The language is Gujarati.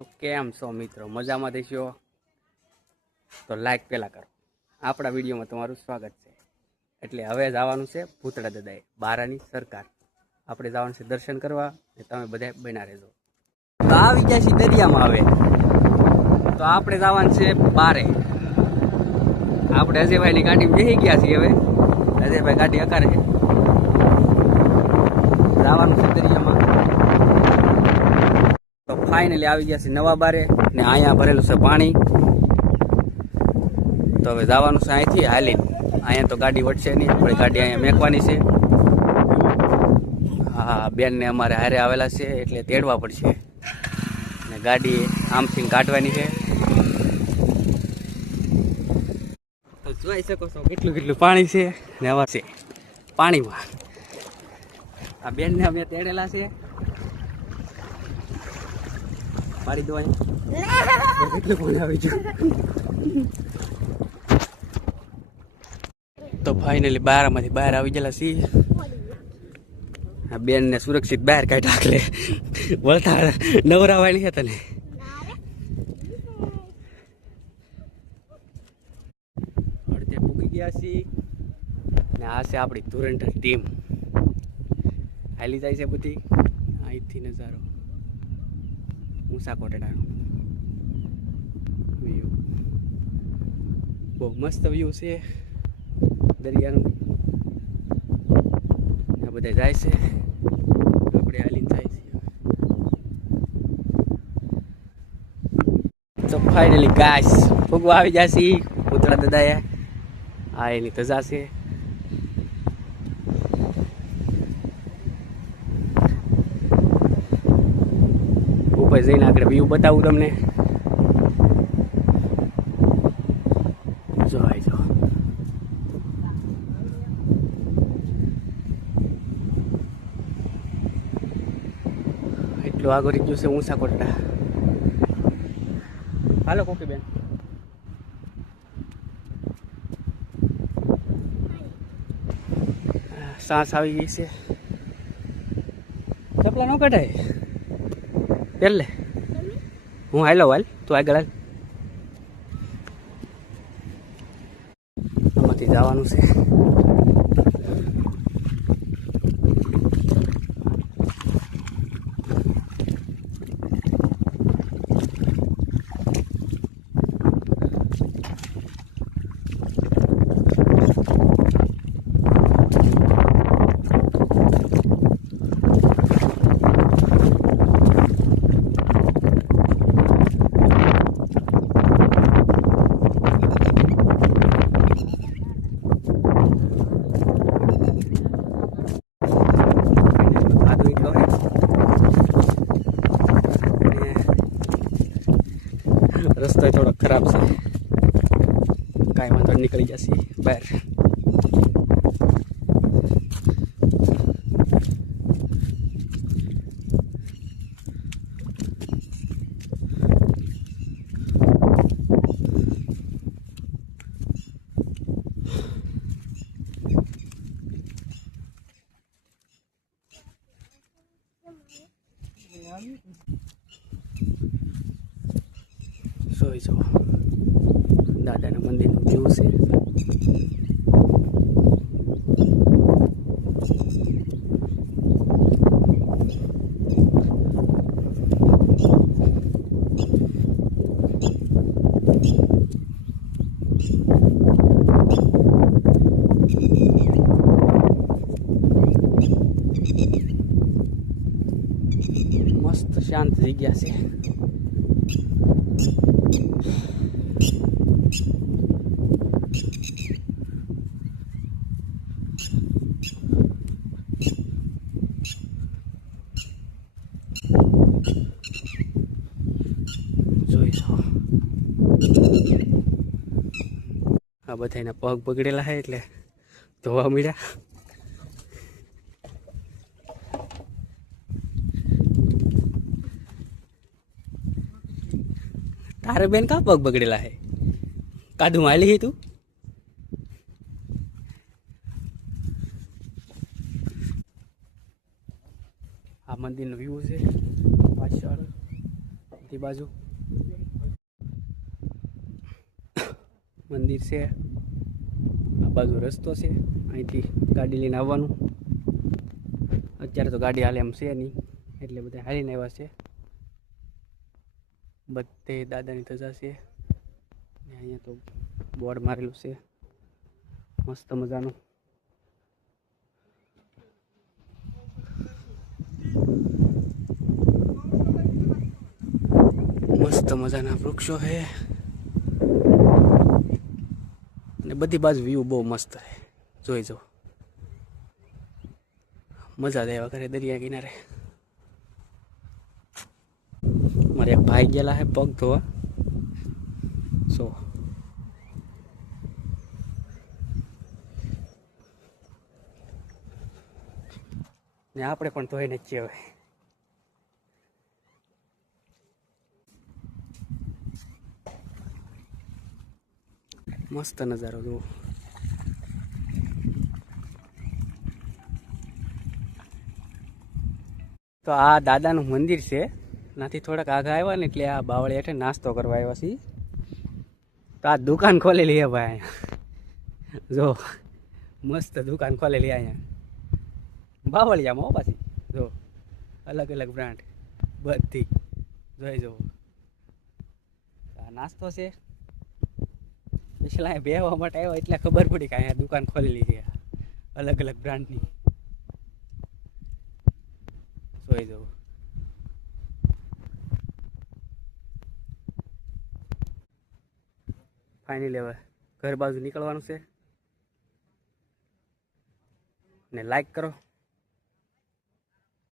તો કેમ છો મિત્રો? મજામાં દેશો તો લાઈક પહેલાં કરો. આપણા વિડીયોમાં તમારું સ્વાગત છે. એટલે હવે જવાનું છે ભૂતળા દાદાએ બારાની સરકાર. આપણે જવાનું છે દર્શન કરવા ને તમે બધા બના રહેજો. તો આવી ગયા છે દરિયામાં. હવે તો આપણે જવાનું છે બારે. આપણે અજયભાઈની ગાડી બેસી ગયા છીએ. હવે અજયભાઈ ગાડી હકારે છે. જવાનું છે દરિયામાં. તો ફાઇનલી આવી ગયા છે નવા બારે ને અહીંયા ભરેલું છે પાણી. તો હવે જવાનું છે અહીંથી હાલી. અહીંયા તો ગાડી વટશે નહીં, આપણે ગાડી અહીંયા મેકવાની છે. હા, બેનને અમારે હારે આવેલા છે એટલે તેડવા પડશે ને ગાડી આમથી કાઢવાની છે. તો જોઈ શકો છો કેટલું કેટલું પાણી છે ને હવા છે પાણીમાં. આ બેનને અમે તેડેલા છે. મારી દો કેટલું પાણી આવી ગયું. તો ફાઇનલી બારામાંથી બહાર આવી ગયેલા છીએ. આ બેનને સુરક્ષિત બહાર કાઢી નાખલે. વળતા નવરાવાની છે તને. અડધે પૂગી ગયા છીએ ને આ છે આપણી ધુરંધર ટીમ. હાલી જાય છે બધી. અહીંથી નજારો ઊંચા કોટેડાનો વ્યૂ. બહુ મસ્ત વ્યૂ છે દરિયાનું. આ બધા જાય છે, આપણે હાલીને જાય છે. તો ફાઇનલી ગાઈસ ફૂગવા આવી જાય છે ભૂતળા દાદાએ. આ એની તજા છે. ઉપર જઈને આગળ વ્યૂ બતાવું તમને. જોઈ જો એટલું આગળ ગયું છે ઊંચા કોટડા. હાલો કોકી બેન. સાસ આવી ગઈ છે. ચપલા ન કઢાય પહેલે. હું હાલો હાલ, તું આગળ હાલ. આમાંથી જવાનું છે. રસ્તો થોડો ખરાબ છે. કાંઈ વાંધો નીકળી જશે બહાર. જોઈ જો દાદાના મંદિરનું વ્યૂ છે. મસ્ત શાંત જગ્યા છે. આ બધા એના પગ બગડેલા છે એટલે ધોવા મળ્યા. તારે બેન કા પગ બગડેલા છે? કાદું હાલી તું? આ મંદિરનો વ્યૂ છે પાછળ. બધી બાજુ મંદિર છે, આ બાજુ રસ્તો છે, અહીંથી ગાડી લઈને આવવાનું. અત્યારે તો ગાડી હાલે એમ છે નહીં, એટલે બધા હાલીને આવ્યા છે. બધે દાદાની ધજા છે ને અહીંયા તો બોર્ડ મારેલું છે મસ્ત મજાનું. મસ્ત મજાના વૃક્ષો છે અને બધી બાજુ વ્યૂ બહુ મસ્ત છે. જોઈ જાઓ, મજા આવ્યા કરે દરિયા કિનારે. મારે એક ભાઈ ગયેલા છે પગ ધોવા. સો ને આપણે પણ ધોઈને જ છીએ હવે. મસ્ત નજારો જુઓ. તો આ દાદાનું મંદિર છે. નાથી થોડાક આગા આવ્યા ને એટલે આ બાવળી હેઠે નાસ્તો કરવા આવ્યા છીએ. તો આ દુકાન ખોલેલી હે ભાઈ અહીંયા. જો મસ્ત દુકાન ખોલેલી અહીંયા બાવળિયામાં. હો પાછી જો અલગ અલગ બ્રાન્ડ બધી જોઈ જુઓ. આ નાસ્તો છે. પેલા બેહવા માટે આવ્યા એટલે ખબર પડી કે અહીંયા દુકાન ખોલેલી છે અલગ અલગ બ્રાન્ડની. જોઈ જવું. ફાઇનલી હવે ઘર બાજુ નીકળવાનું છે ને લાઈક કરો.